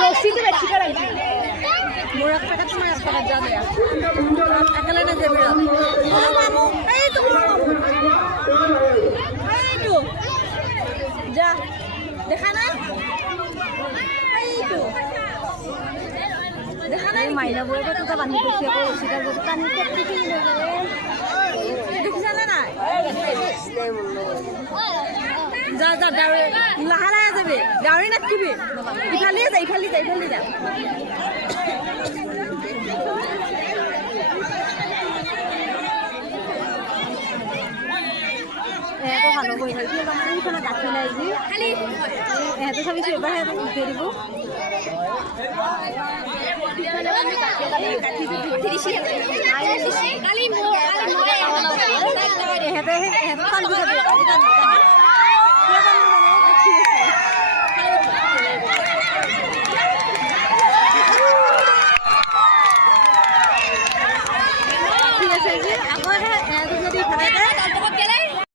রশিতে বেশি করে মোর এক টাকা তোমার এক টাকা যাবে একালে না যাবে ও মামু এই তো এই তো যা দেখা না এই তো দেখা না মাইনা বই কত তা বান্ধি করছে ও রশিটা যদি পানি করতে কি না দেখিছ না যা যা গাড়ি লাহারা যাবে গাড়ি নাকিবি ইফালে যা ইফালে যা ইফালে যা এত ভালো বই নাই কি মানে কোনো গাছি নাই জি খালি এত সবই এবার উঠে দিব খালি